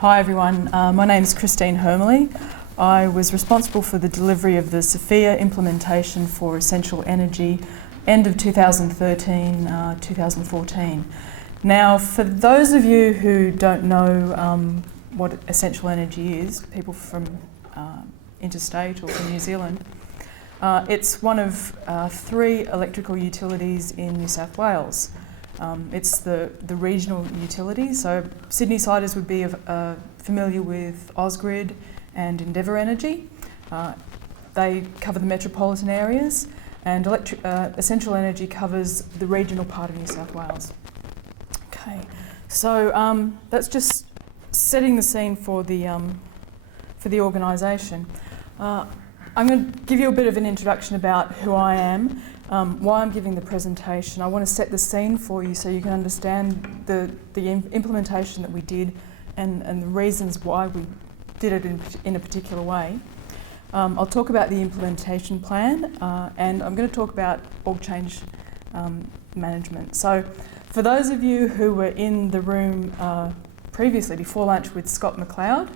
Hi everyone, my name is Christine Hermely. I was responsible for the delivery of the SFIA Implementation for Essential Energy end of 2013, 2014. Now, for those of you who don't know what essential energy is, people from interstate or from New Zealand, it's one of 3 electrical utilities in New South Wales. It's the regional utility, so Sydney-siders would be familiar with Ausgrid and Endeavour Energy. They cover the metropolitan areas, and Essential Energy covers the regional part of New South Wales. Okay, so that's just setting the scene for the organisation. I'm going to give you a bit of an introduction about who I am, why I'm giving the presentation. I want to set the scene for you so you can understand the implementation that we did and the reasons why we did it in a particular way. I'll talk about the implementation plan and I'm going to talk about org change management. So for those of you who were in the room previously before lunch with Scott McLeod,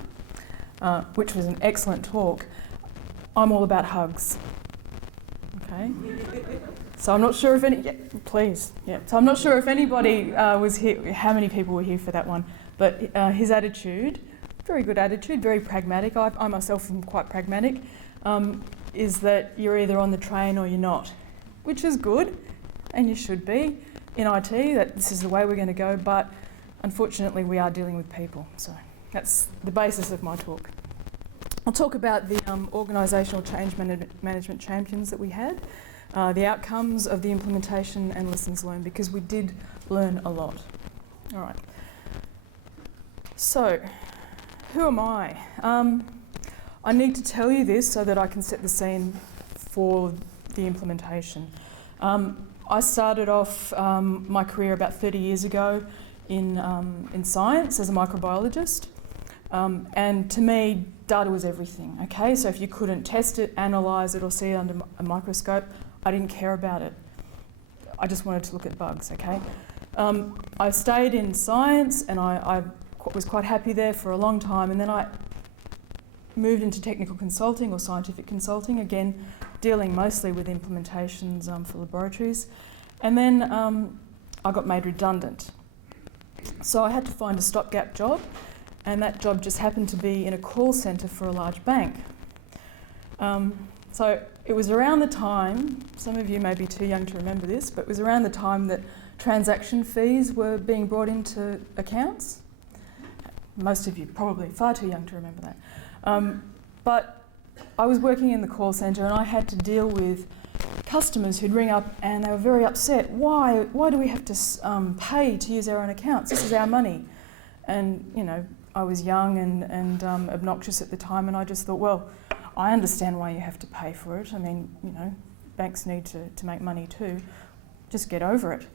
which was an excellent talk, I'm all about hugs. Okay. So I'm not sure if any. Yeah, please. Yeah. So I'm not sure if anybody was here. How many people were here for that one? But his attitude, very good attitude, very pragmatic. I myself am quite pragmatic. Is that you're either on the train or you're not, which is good, and you should be in IT. That this is the way we're going to go. But unfortunately, we are dealing with people. So that's the basis of my talk. I'll talk about the organisational change management champions that we had, the outcomes of the implementation and lessons learned, because we did learn a lot. All right. So, who am I? I need to tell you this so that I can set the scene for the implementation. I started off my career about 30 years ago in science as a microbiologist. And to me, data was everything, okay? So if you couldn't test it, analyse it or see it under a microscope, I didn't care about it. I just wanted to look at bugs, okay? I stayed in science and I was quite happy there for a long time, and then I moved into technical consulting or scientific consulting, again, dealing mostly with implementations for laboratories. And then I got made redundant. So I had to find a stopgap job, and that job just happened to be in a call centre for a large bank. So it was around the time, some of you may be too young to remember this, but it was around the time that transaction fees were being brought into accounts. Most of you probably far too young to remember that. But I was working in the call centre and I had to deal with customers who'd ring up and they were very upset. Why do we have to pay to use our own accounts? This is our money. And, you know, I was young and obnoxious at the time, and I just thought, well, I understand why you have to pay for it. I mean, you know, banks need to make money too. Just get over it.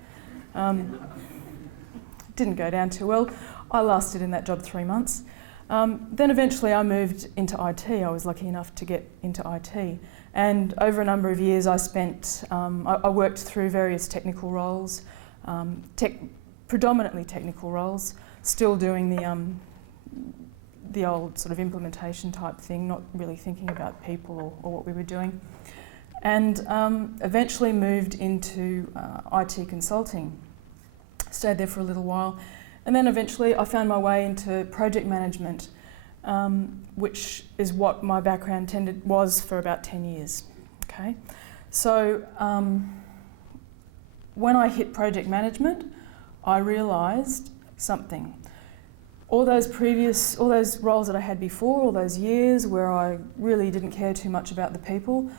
Didn't go down too well. I lasted in that job 3 months. Then eventually I moved into IT. I was lucky enough to get into IT. And over a number of years I spent, I worked through various technical roles, predominantly technical roles, still doing the old sort of implementation type thing, not really thinking about people or what we were doing. And eventually moved into IT consulting. Stayed there for a little while. And then eventually I found my way into project management, which is what my background was for about 10 years. Okay, so when I hit project management, I realised something. All those roles that I had before, all those years where I really didn't care too much about the people,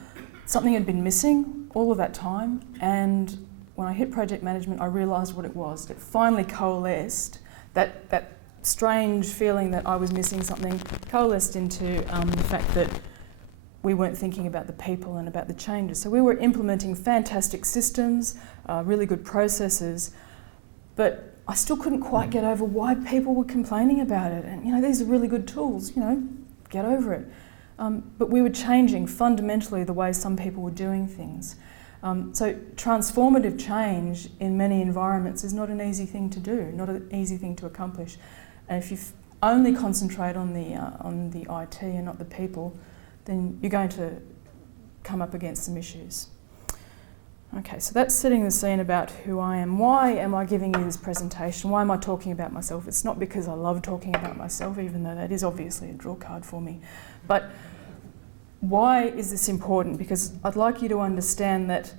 something had been missing all of that time, and when I hit project management, I realised what it was. It finally coalesced. That strange feeling that I was missing something coalesced into the fact that we weren't thinking about the people and about the changes. So we were implementing fantastic systems, really good processes, but I still couldn't quite get over why people were complaining about it. And, you know, these are really good tools, you know, get over it. But we were changing fundamentally the way some people were doing things. So transformative change in many environments is not an easy thing to do, not an easy thing to accomplish. And if you only concentrate on the IT and not the people, then you're going to come up against some issues. Okay, so that's setting the scene about who I am. Why am I giving you this presentation? Why am I talking about myself? It's not because I love talking about myself, even though that is obviously a draw card for me. But why is this important? Because I'd like you to understand that,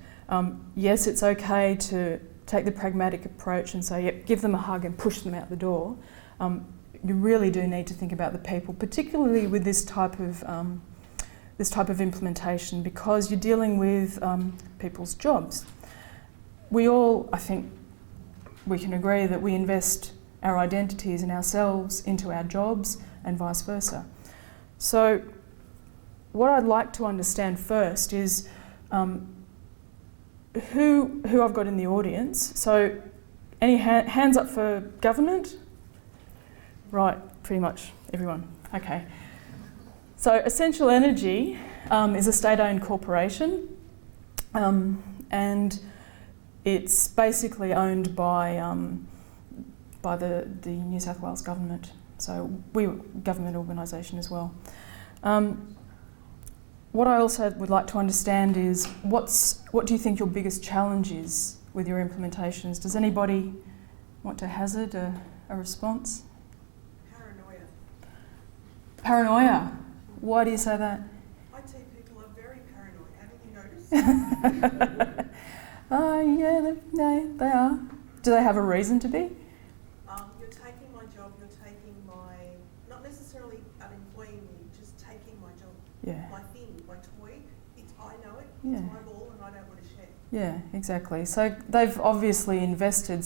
yes, it's okay to take the pragmatic approach and say, yep, give them a hug and push them out the door. You really do need to think about the people, particularly with this type of implementation, because you're dealing with people's jobs. We all, I think, we can agree that we invest our identities and ourselves into our jobs and vice versa. So what I'd like to understand first is who I've got in the audience. So any hands up for government? Right, pretty much everyone. Okay. So Essential Energy is a state-owned corporation, and it's basically owned by the New South Wales government. So we're a government organisation as well. What I also would like to understand is what do you think your biggest challenge is with your implementations? Does anybody want to hazard a response? Paranoia. Why do you say that? IT people are very paranoid. Haven't you noticed? Yeah, they are. Do they have a reason to be? You're taking my job. You're taking my, not necessarily unemploying me, just taking my job. Yeah. My thing, my toy. I know it. Yeah. It's my ball, and I don't want to share. Yeah, exactly. So they've obviously invested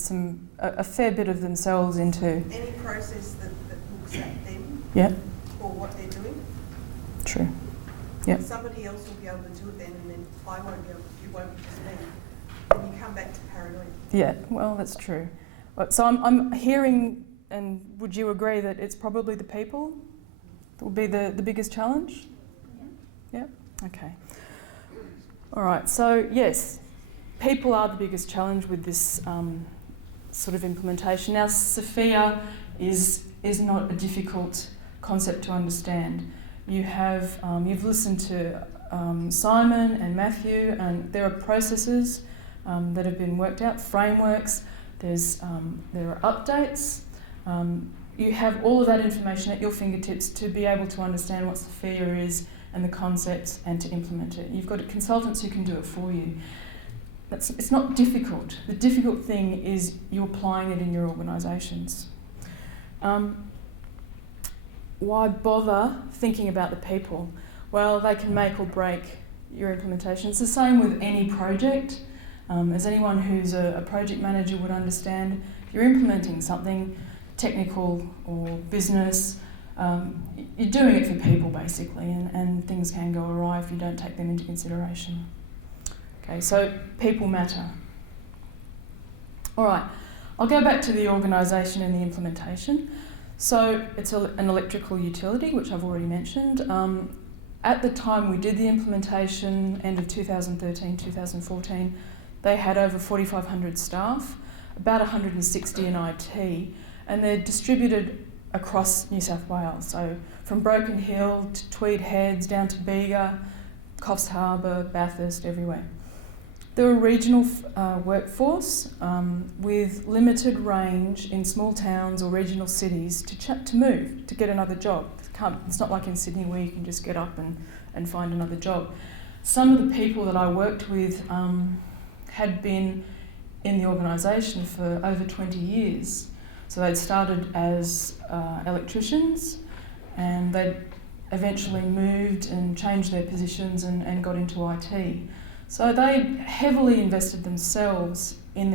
a fair bit of themselves into Any process that looks at them. Yeah. Or what they're doing. True. Yep. Somebody else will be able to do it then, and then I won't be able to. It won't be just me. And you come back to paranoia. Yeah, well, that's true. So I'm hearing, and would you agree that it's probably the people that will be the biggest challenge? Yeah. Okay. All right. So yes, people are the biggest challenge with this sort of implementation. Now, SFIA is not a difficult concept to understand. You've listened to Simon and Matthew, and there are processes that have been worked out, frameworks. There are updates. You have all of that information at your fingertips to be able to understand what SFIA is and the concepts and to implement it. You've got consultants who can do it for you. It's not difficult. The difficult thing is you applying it in your organisations. Why bother thinking about the people? Well, they can make or break your implementation. It's the same with any project. As anyone who's a project manager would understand, if you're implementing something technical or business, you're doing it for people basically, and things can go awry if you don't take them into consideration. Okay, so people matter. All right, I'll go back to the organisation and the implementation. So it's an electrical utility, which I've already mentioned. At the time we did the implementation, end of 2013, 2014, they had over 4,500 staff, about 160 in IT, and they're distributed across New South Wales. So from Broken Hill to Tweed Heads, down to Bega, Coffs Harbour, Bathurst, everywhere. They're a regional workforce with limited range in small towns or regional cities to move, to get another job. It's not like in Sydney where you can just get up and find another job. Some of the people that I worked with had been in the organisation for over 20 years. So they'd started as electricians, and they'd eventually moved and changed their positions and got into IT. So they heavily invested themselves in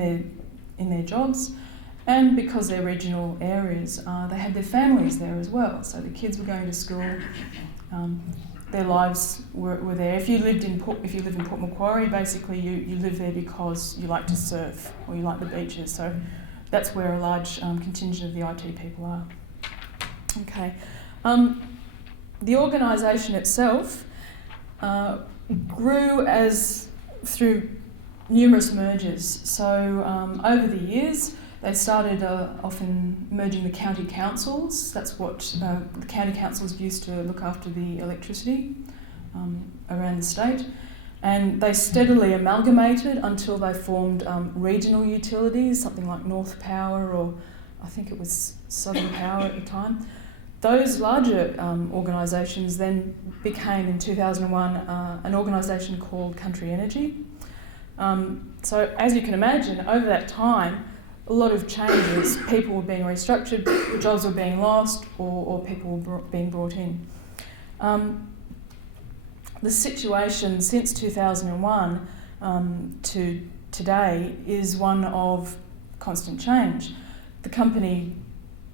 their jobs, and because they're regional areas, they had their families there as well. So the kids were going to school, their lives were there. If you live in Port Macquarie, basically you live there because you like to surf or you like the beaches. So that's where a large contingent of the IT people are. Okay, the organisation itself grew through numerous mergers. So over the years, They started often merging the county councils. That's what the county councils used to look after the electricity around the state. And they steadily amalgamated until they formed regional utilities, something like North Power, or I think it was Southern Power at the time. Those larger organisations then became, in 2001, an organisation called Country Energy. So as you can imagine, over that time, a lot of changes. People were being restructured, jobs were being lost, or people were being brought in. The situation since 2001 to today is one of constant change. The company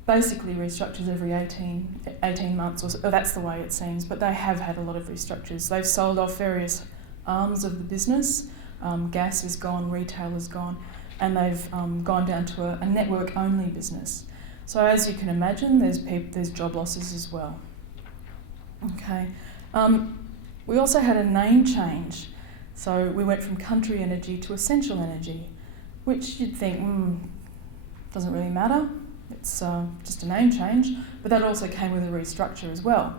basically restructures every 18 months, or so. That's the way it seems, but they have had a lot of restructures. They've sold off various arms of the business. Gas is gone, retail is gone, and they've gone down to a network-only business. So as you can imagine, there's job losses as well. Okay. We also had a name change. So we went from Country Energy to Essential Energy, which you'd think, doesn't really matter. It's just a name change, but that also came with a restructure as well.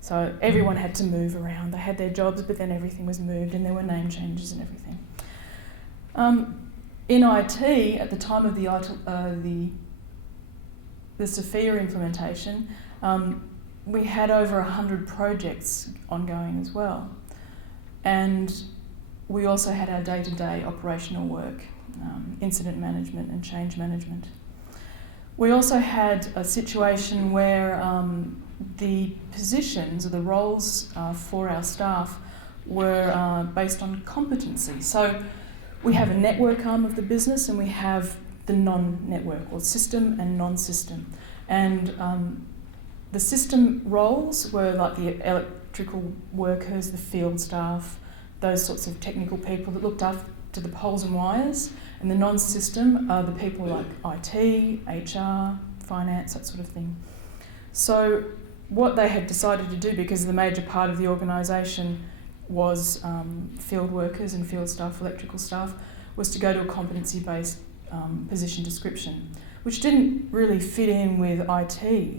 So everyone had to move around. They had their jobs, but then everything was moved, and there were name changes and everything. In IT, at the time of the SFIA implementation, we had over 100 projects ongoing as well. And we also had our day-to-day operational work, incident management and change management. We also had a situation where the positions or the roles for our staff were based on competency. So we have a network arm of the business, and we have the non-network, or system and non-system. And the system roles were like the electrical workers, the field staff, those sorts of technical people that looked after the poles and wires. And the non-system are the people like IT, HR, finance, that sort of thing. So what they had decided to do, because the major part of the organisation was field workers and field staff, electrical staff, was to go to a competency-based position description, which didn't really fit in with IT.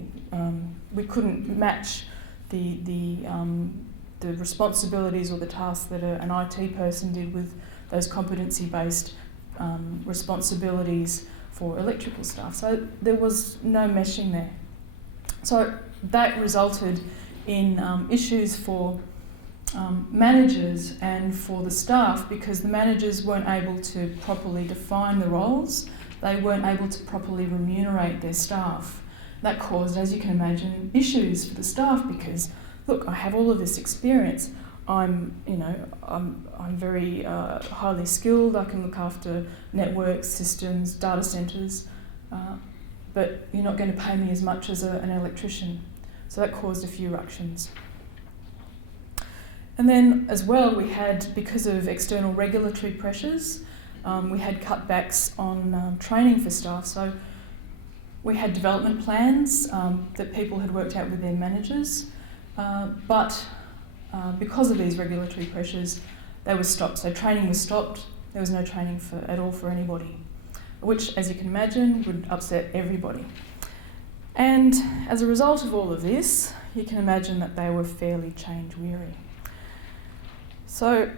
We couldn't match the responsibilities or the tasks that an IT person did with those competency-based responsibilities for electrical staff. So there was no meshing there. So that resulted in issues for managers and for the staff, because the managers weren't able to properly define the roles. They weren't able to properly remunerate their staff. That caused, as you can imagine, issues for the staff, because, look, I have all of this experience. I'm very highly skilled. I can look after networks, systems, data centres, but you're not going to pay me as much as an electrician. So that caused a few ructions. And then as well, we had, because of external regulatory pressures, we had cutbacks on training for staff. So we had development plans that people had worked out with their managers, but because of these regulatory pressures, they were stopped. So training was stopped. There was no training at all for anybody, which, as you can imagine, would upset everybody. And as a result of all of this, you can imagine that they were fairly change weary. So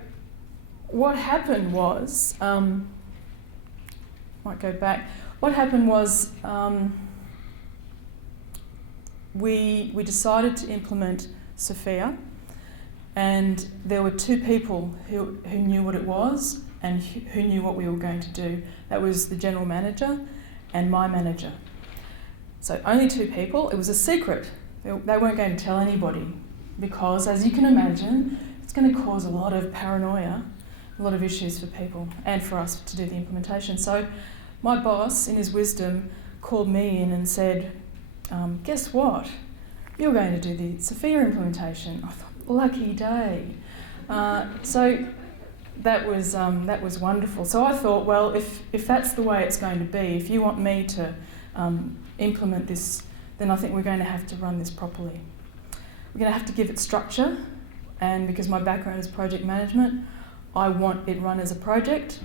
what happened was, might go back. What happened was we decided to implement SFIA, and there were two people who knew what it was and who knew what we were going to do. That was the general manager and my manager. So only two people. It was a secret. They weren't going to tell anybody, because, as you can imagine, it's going to cause a lot of paranoia, a lot of issues for people and for us to do the implementation. So my boss, in his wisdom, called me in and said, guess what? You're going to do the SFIA implementation. I thought, lucky day. So that was wonderful. So I thought, well, if that's the way it's going to be, if you want me to implement this, then I think we're going to have to run this properly. We're going to have to give it structure, and because my background is project management, I want it run as a project.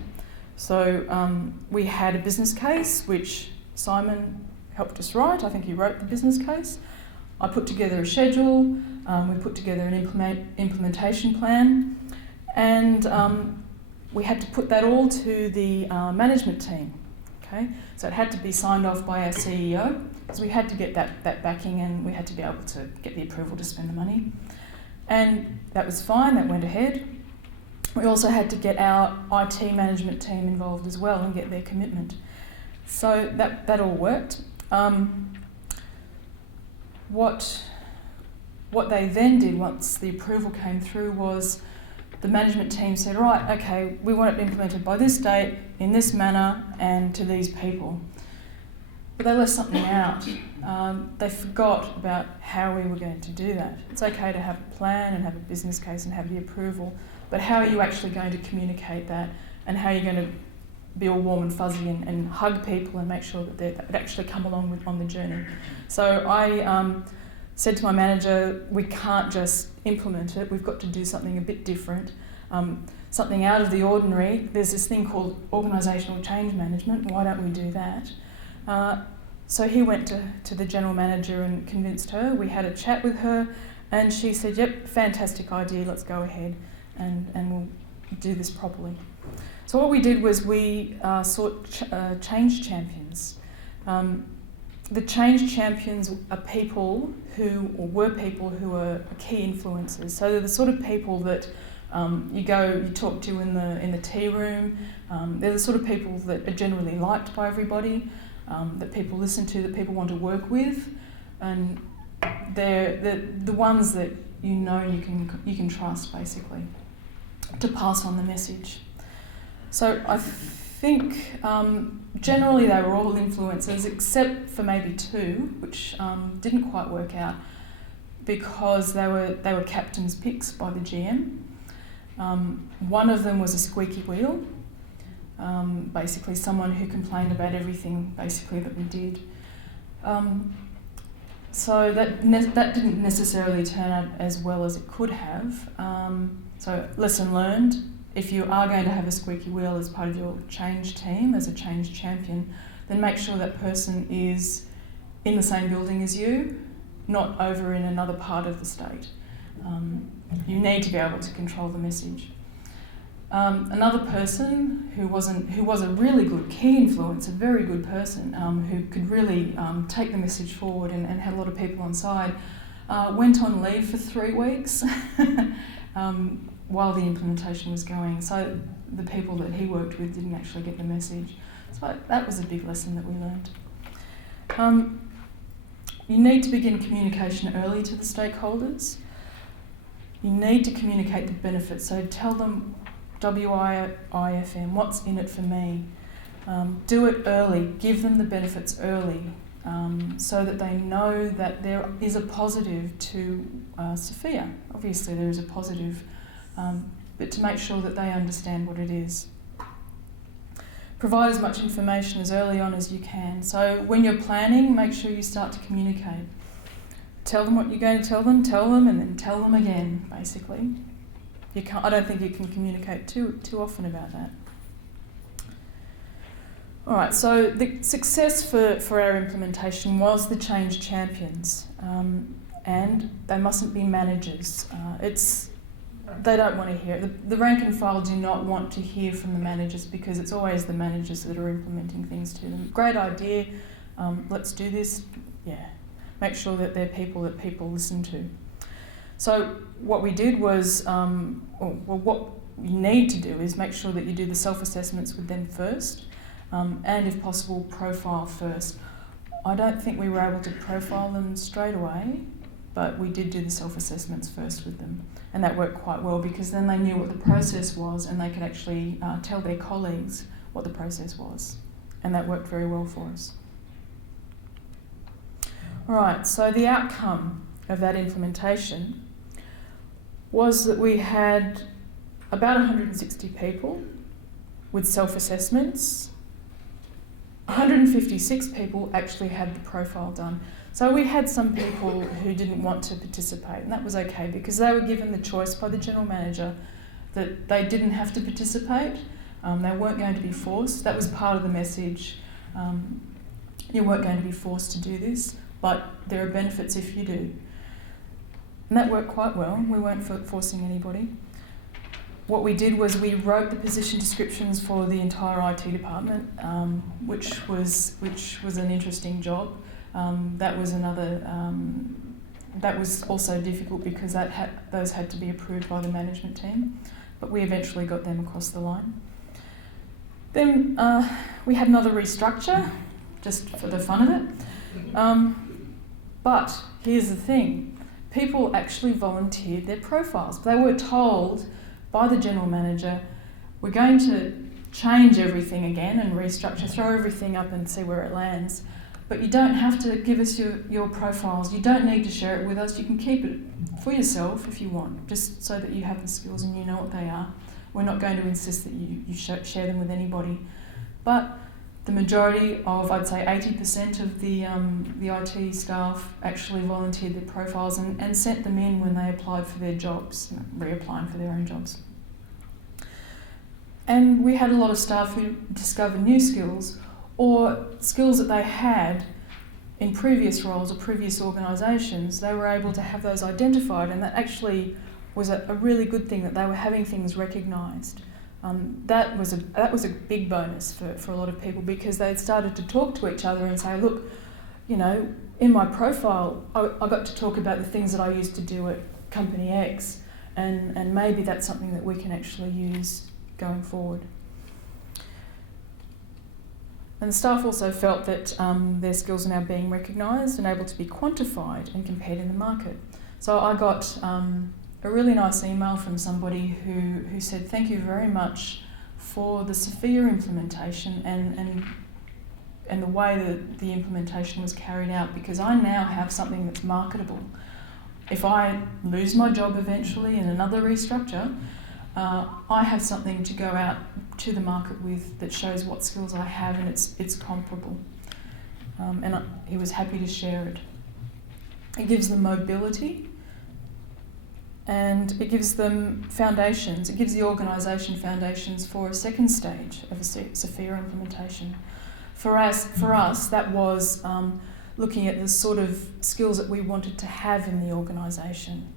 So we had a business case, which Simon helped us write. I think he wrote the business case. I put together a schedule. We put together an implementation plan, and we had to put that all to the management team. Okay, so it had to be signed off by our CEO, because we had to get that backing, and we had to be able to get the approval to spend the money. And that was fine, that went ahead. We also had to get our IT management team involved as well and get their commitment. So that all worked. What they then did once the approval came through was the management team said, right, okay, we want it implemented by this date, in this manner, and to these people. But they left something out. They forgot about how we were going to do that. It's okay to have a plan and have a business case and have the approval, but how are you actually going to communicate that, and how are you going to be all warm and fuzzy and hug people and make sure that they actually come along on the journey? So I said to my manager, we can't just implement it, we've got to do something a bit different, something out of the ordinary. There's this thing called organisational change management, why don't we do that? So he went to the general manager and convinced her. We had a chat with her, and she said, yep, fantastic idea, let's go ahead and we'll do this properly. So what we did was we sought change champions. The change champions are people who, or were people who are key influencers. So they're the sort of people that you talk to in the tea room. They're the sort of people that are generally liked by everybody, that people listen to, that people want to work with, and they're the ones that you can trust, basically, to pass on the message. So I think generally they were all influencers, except for maybe two, which didn't quite work out because they were captain's picks by the GM. One of them was a squeaky wheel, basically someone who complained about everything basically that we did. So that didn't necessarily turn out as well as it could have. So lesson learned, if you are going to have a squeaky wheel as part of your change team, as a change champion, then make sure that person is in the same building as you, not over in another part of the state. You need to be able to control the message. Another person who was a really good key influence, a very good person, who could really take the message forward and had a lot of people on side, went on leave for 3 weeks while the implementation was going. So the people that he worked with didn't actually get the message. So that was a big lesson that we learned. You need to begin communication early to the stakeholders. You need to communicate the benefits. So tell them WIFM, what's in it for me. Do it early, give them the benefits early, so that they know that there is a positive to SFIA. Obviously there is a positive, but to make sure that they understand what it is. Provide as much information as early on as you can. So when you're planning, make sure you start to communicate. Tell them what you're going to tell them, and then tell them again, basically. I don't think you can communicate too often about that. All right, so the success for our implementation was the change champions, and they mustn't be managers. They don't want to hear it. The rank and file do not want to hear from the managers, because it's always the managers that are implementing things to them. Great idea, let's do this, yeah. Make sure that they're people that people listen to. So what we did was, what you need to do is make sure that you do the self-assessments with them first, and if possible, profile first. I don't think we were able to profile them straight away, but we did do the self-assessments first with them. And that worked quite well, because then they knew what the process was, and they could actually tell their colleagues what the process was. And that worked very well for us. All right, so the outcome of that implementation was that we had about 160 people with self-assessments. 156 people actually had the profile done. So we had some people who didn't want to participate, and that was okay, because they were given the choice by the general manager that they didn't have to participate. They weren't going to be forced. That was part of the message. You weren't going to be forced to do this, but there are benefits if you do. And that worked quite well. We weren't forcing anybody. What we did was we wrote the position descriptions for the entire IT department, which was an interesting job. That was also difficult because those had to be approved by the management team, but we eventually got them across the line. Then we had another restructure, just for the fun of it. But here's the thing, people actually volunteered their profiles. They were told by the general manager, we're going to change everything again and restructure, throw everything up and see where it lands. But you don't have to give us your profiles. You don't need to share it with us. You can keep it for yourself if you want, just so that you have the skills and you know what they are. We're not going to insist that you share them with anybody. But the majority of, I'd say 80% of the IT staff actually volunteered their profiles and sent them in when they applied for their jobs, reapplying for their own jobs. And we had a lot of staff who discovered new skills or skills that they had in previous roles or previous organisations. They were able to have those identified, and that actually was a really good thing, that they were having things recognised. That was a big bonus for a lot of people, because they'd started to talk to each other and say, look, you know, in my profile, I got to talk about the things that I used to do at company X, and maybe that's something that we can actually use going forward. And the staff also felt that their skills are now being recognised and able to be quantified and compared in the market. So I got a really nice email from somebody who said, thank you very much for the SFIA implementation and the way that the implementation was carried out, because I now have something that's marketable. If I lose my job eventually in another restructure, I have something to go out to the market with that shows what skills I have, and it's comparable. And he was happy to share it. It gives them mobility, and it gives them foundations. It gives the organisation foundations for a second stage of a SFIA implementation. For us, that was looking at the sort of skills that we wanted to have in the organisation.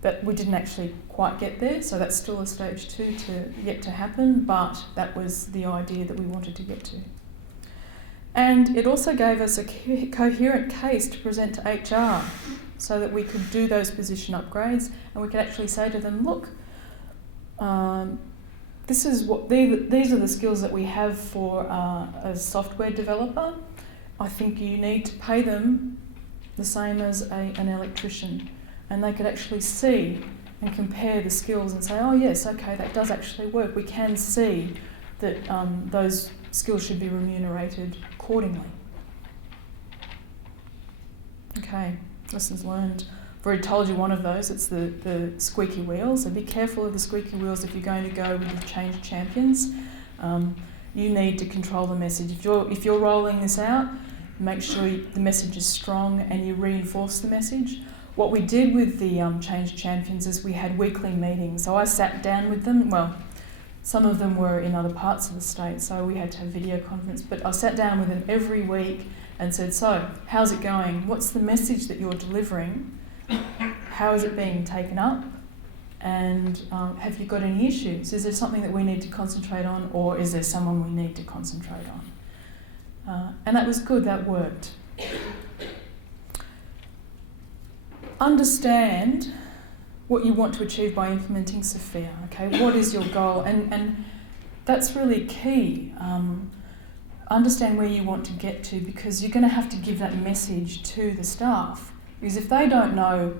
But we didn't actually quite get there, so that's still a stage 2 yet to happen, but that was the idea that we wanted to get to. And it also gave us a coherent case to present to HR, so that we could do those position upgrades, and we could actually say to them, look, these are the skills that we have for a software developer. I think you need to pay them the same as an electrician. And they could actually see and compare the skills and say, oh yes, okay, that does actually work. We can see that those skills should be remunerated accordingly. Okay, lessons learned. I've already told you one of those, it's the squeaky wheels. So be careful of the squeaky wheels if you're going to go with the change champions. You need to control the message. If you're rolling this out, make sure the message is strong and you reinforce the message. What we did with the change champions is we had weekly meetings. So I sat down with them. Well, some of them were in other parts of the state, so we had to have video conference. But I sat down with them every week and said, so, how's it going? What's the message that you're delivering? How is it being taken up? And have you got any issues? Is there something that we need to concentrate on, or is there someone we need to concentrate on? And that was good, that worked. Understand what you want to achieve by implementing SFIA, okay? What is your goal? And that's really key. Understand where you want to get to, because you're going to have to give that message to the staff. Because if they don't know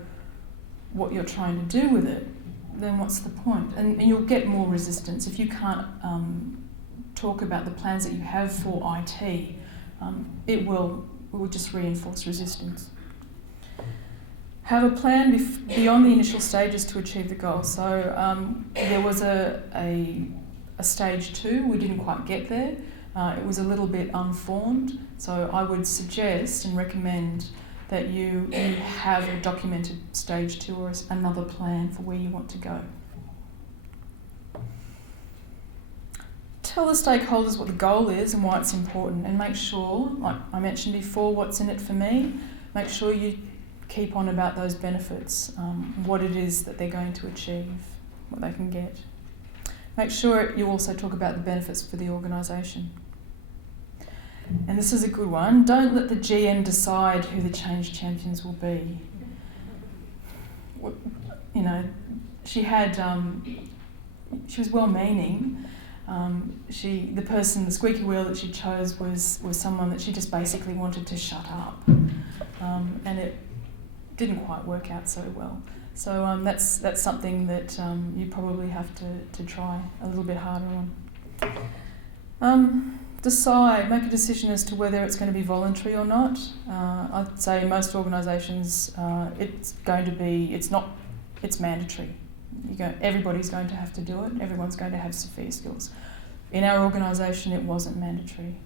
what you're trying to do with it, then what's the point? And you'll get more resistance if you can't talk about the plans that you have for IT. It will just reinforce resistance. Have a plan beyond the initial stages to achieve the goal. So there was a stage 2, we didn't quite get there. It was a little bit unformed, so I would suggest and recommend that you have a documented stage 2 or another plan for where you want to go. tell the stakeholders what the goal is and why it's important, and make sure, like I mentioned before, what's in it for me. Make sure you keep on about those benefits, what it is that they're going to achieve, what they can get. Make sure you also talk about the benefits for the organisation. And this is a good one. Don't let the GM decide who the change champions will be. You know, she was well-meaning. The squeaky wheel that she chose was someone that she just basically wanted to shut up, and it didn't quite work out so well. So that's something that you probably have to try a little bit harder on. Make a decision as to whether it's going to be voluntary or not. I'd say in most organisations it's mandatory. Everybody's going to have to do it. Everyone's going to have SFIA skills. In our organisation, it wasn't mandatory.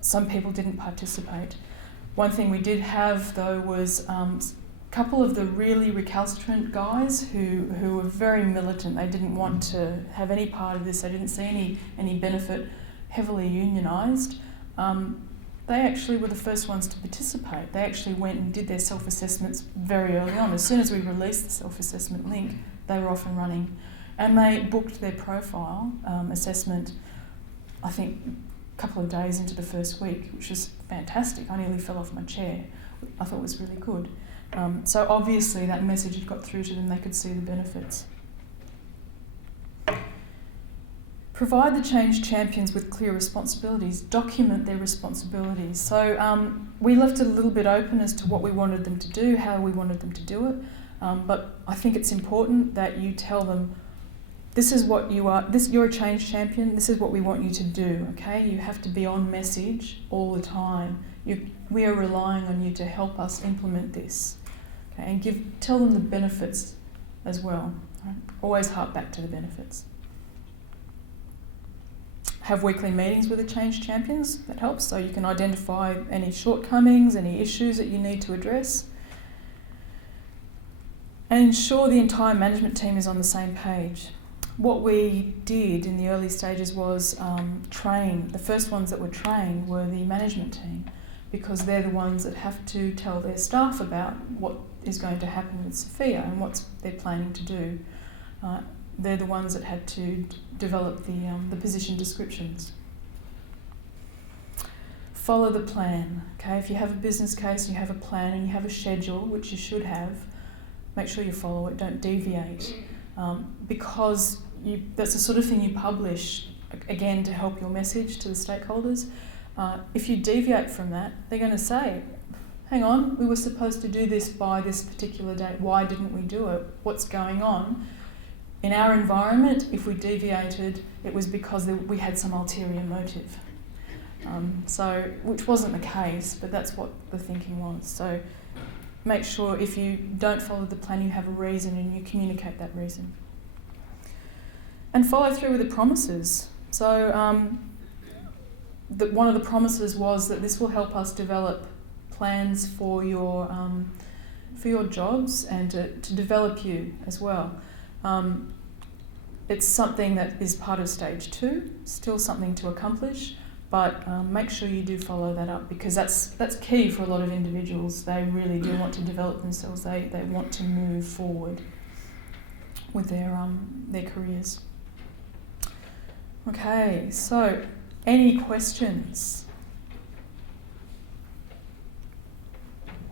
Some people didn't participate. One thing we did have, though, was a couple of the really recalcitrant guys who were very militant. They didn't want to have any part of this. They didn't see any benefit, heavily unionised. They actually were the first ones to participate. They actually went and did their self-assessments very early on. As soon as we released the self-assessment link, they were off and running. And they booked their profile assessment, I think, a couple of days into the first week, which was fantastic. I nearly fell off my chair. I thought it was really good. So obviously that message had got through to them. They could see the benefits. Provide the change champions with clear responsibilities. Document their responsibilities. So we left it a little bit open as to what we wanted them to do, how we wanted them to do it. But I think it's important that you tell them, this is what you are. You're a change champion. This is what we want you to do. Okay, you have to be on message all the time. We are relying on you to help us implement this. Okay, and tell them the benefits as well. Right? Always hark back to the benefits. Have weekly meetings with the change champions. That helps, so you can identify any shortcomings, any issues that you need to address. And ensure the entire management team is on the same page. What we did in the early stages was train. The first ones that were trained were the management team, because they're the ones that have to tell their staff about what is going to happen with SFIA and what they're planning to do. They're the ones that had to develop the position descriptions. Follow the plan. Okay, if you have a business case, you have a plan and you have a schedule, which you should have, make sure you follow it, don't deviate. Because that's the sort of thing you publish, again, to help your message to the stakeholders. If you deviate from that, they're going to say, hang on, we were supposed to do this by this particular date. Why didn't we do it? What's going on? In our environment, if we deviated, it was because we had some ulterior motive. Which wasn't the case, but that's what the thinking was. So make sure if you don't follow the plan, you have a reason and you communicate that reason. And follow through with the promises. So one of the promises was that this will help us develop plans for your jobs and to develop you as well. It's something that is part of stage 2, still something to accomplish, but make sure you do follow that up, because that's key for a lot of individuals. They really do want to develop themselves. They want to move forward with their careers. Okay, so any questions?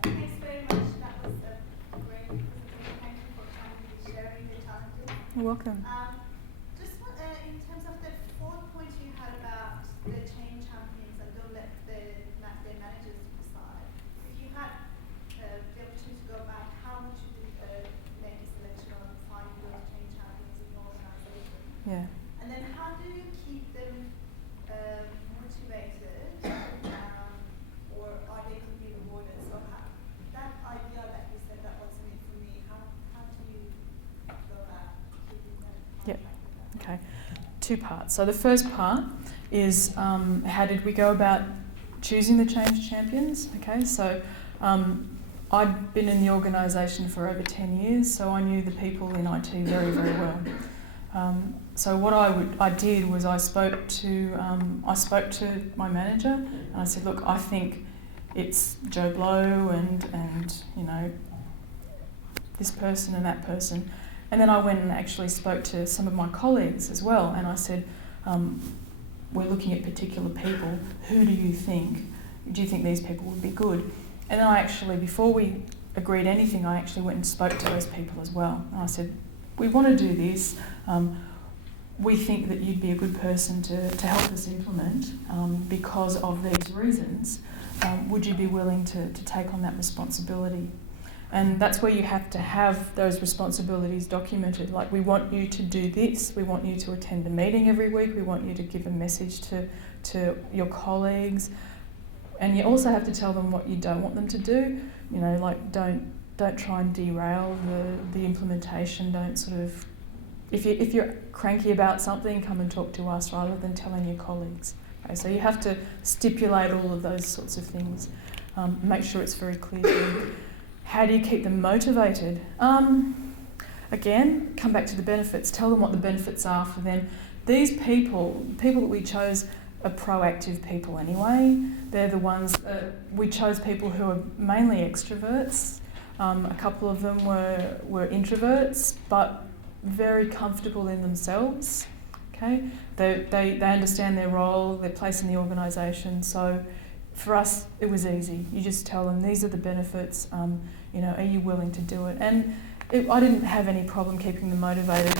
Thanks very much. That was a great presentation. Thank you for kindly sharing your challenges. You're welcome. Just in terms of the fourth point you had about the change champions and don't let their managers decide. If you had the opportunity to go back, how would you make a selection or find those change champions in your organisation? Yeah. And then how do you keep them motivated, or are they could be rewarded? So that idea that you said that wasn't it for me, how do you go about keeping them? Yep. Okay. 2 parts. So the first part is how did we go about choosing the change champions? Okay, so I'd been in the organisation for over 10 years, so I knew the people in IT very, very well. So what I did was I spoke to my manager and I said, look, I think it's Joe Blow and you know, this person and that person. And then I went and actually spoke to some of my colleagues as well, and I said, we're looking at particular people. Who do you think? Do you think these people would be good? And then I actually, before we agreed anything, I actually went and spoke to those people as well. And I said, we want to do this. We think that you'd be a good person to help us implement because of these reasons. Would you be willing to take on that responsibility? And that's where you have to have those responsibilities documented. Like, we want you to do this, we want you to attend a meeting every week, we want you to give a message to your colleagues. And you also have to tell them what you don't want them to do. You know, like, don't try and derail the implementation. Don't sort of, if you're cranky about something, come and talk to us rather than telling your colleagues. Okay, so you have to stipulate all of those sorts of things. Make sure it's very clear to them. How do you keep them motivated? Again, come back to the benefits. Tell them what the benefits are for them. These people that we chose, are proactive people anyway. They're the ones, we chose people who are mainly extroverts. A couple of them were introverts, but very comfortable in themselves. Okay, they understand their role, their place in the organisation. So for us, it was easy. You just tell them these are the benefits. You know, are you willing to do it? And I didn't have any problem keeping them motivated.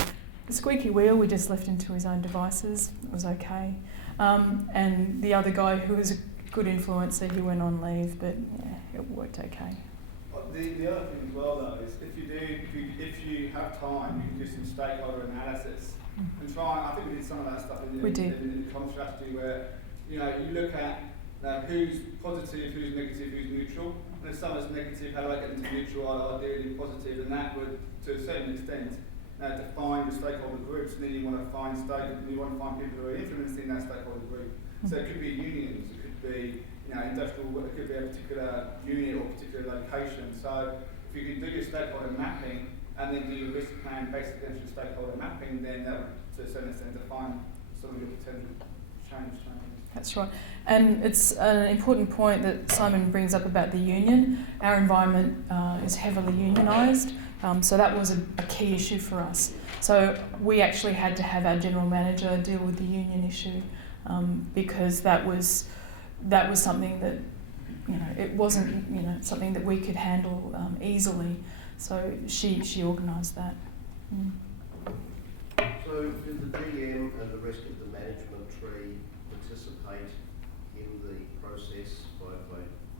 The squeaky wheel, we just left him to his own devices. It was okay. And the other guy, who was a good influencer, he went on leave, but yeah, it worked okay. The other thing as well, though, is if you have time, you can do some stakeholder analysis and try. I think we did some of that stuff in the comm strategy, where you look at who's positive, who's negative, who's neutral. And if someone's negative, how do I get them to neutral? Ideally positive, and that would, to a certain extent, define the stakeholder groups. And then you want to find people who are influencing that stakeholder group. So it could be unions, it could be industrial, it could be a particular unit or particular location. So if you can do your stakeholder mapping and then do your risk plan based against your stakeholder mapping, then that would, to a certain extent, define some of your potential changes. That's right. And it's an important point that Simon brings up about the union. Our environment is heavily unionised, so that was a key issue for us. So we actually had to have our general manager deal with the union issue because that was something that, it wasn't, something that we could handle easily. So she organised that. So did the DM and the rest of the management tree participate in the process by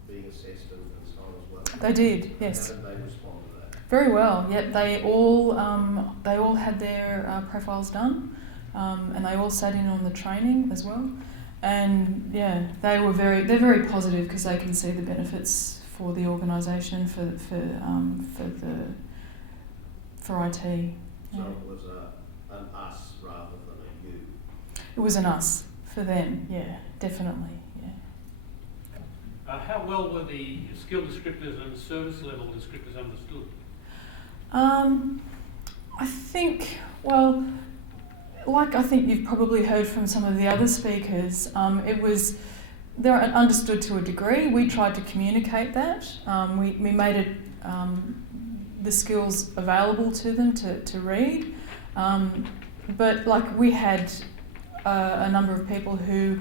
being assessed and so on as well? They did, yes. How did they respond to that? Very well. Yep, they all had their profiles done, and they all sat in on the training as well. And yeah, they're very positive because they can see the benefits for the organisation, for IT. So it was an us rather than a you. It was an us for them. Yeah, definitely. Yeah. How well were the skill descriptors and service level descriptors understood? I think, well, like I think you've probably heard from some of the other speakers, they're understood to a degree. We tried to communicate that. We made it the skills available to them to read. But like we had a number of people who,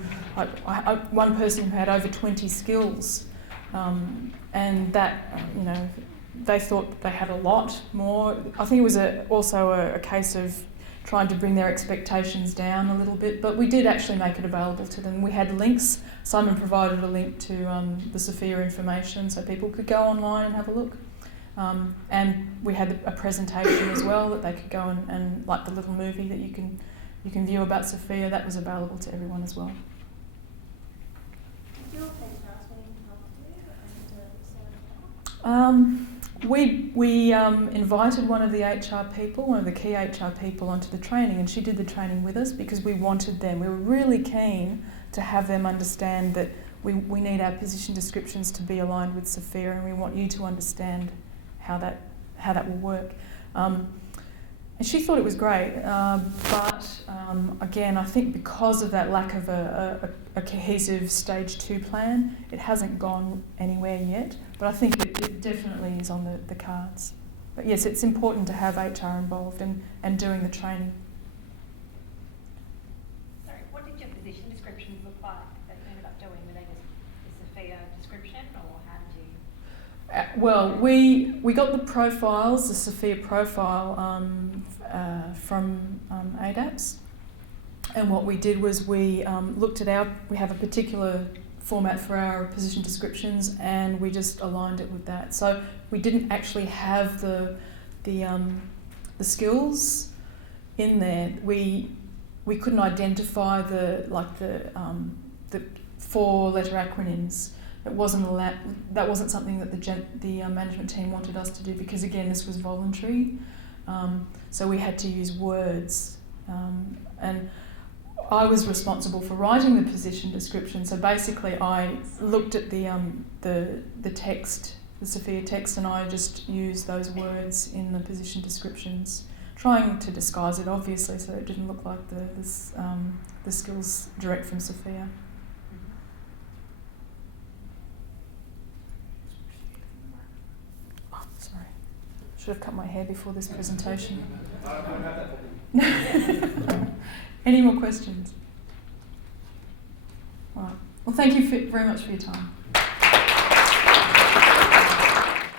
one person who had over 20 skills, and that, they thought they had a lot more. I think it was also a case of trying to bring their expectations down a little bit, but we did actually make it available to them. We had links. Simon provided a link to the SFIA Information so people could go online and have a look. And we had a presentation as well that they could go and like the little movie that you can view about SFIA, that was available to everyone as well. Did your HR team help you? We invited one of the HR people, one of the key HR people onto the training, and she did the training with us because we wanted them. We were really keen to have them understand that we need our position descriptions to be aligned with SFIA, and we want you to understand how that will work. And she thought it was great, but again, I think because of that lack of a cohesive stage 2 plan, it hasn't gone anywhere yet. But I think it definitely is on the cards. But yes, it's important to have HR involved and doing the training. Sorry, what did your position descriptions look like that you ended up doing? Were they just the SFIA description, or how did you? Well, we got the profiles, the SFIA profile from ADAPS, and what we did was we looked at we have a particular format for our position descriptions, and we just aligned it with that. So we didn't actually have the skills in there. We couldn't identify the 4-letter acronyms. It wasn't allowed. That wasn't something that the management team wanted us to do, because again, this was voluntary. So we had to use words, and I was responsible for writing the position description. So basically, I looked at the text, the SFIA text, and I just used those words in the position descriptions, trying to disguise it obviously, so it didn't look like the skills direct from SFIA. Oh, sorry. Should have cut my hair before this presentation. Any more questions? All right. Well, thank you very much for your time.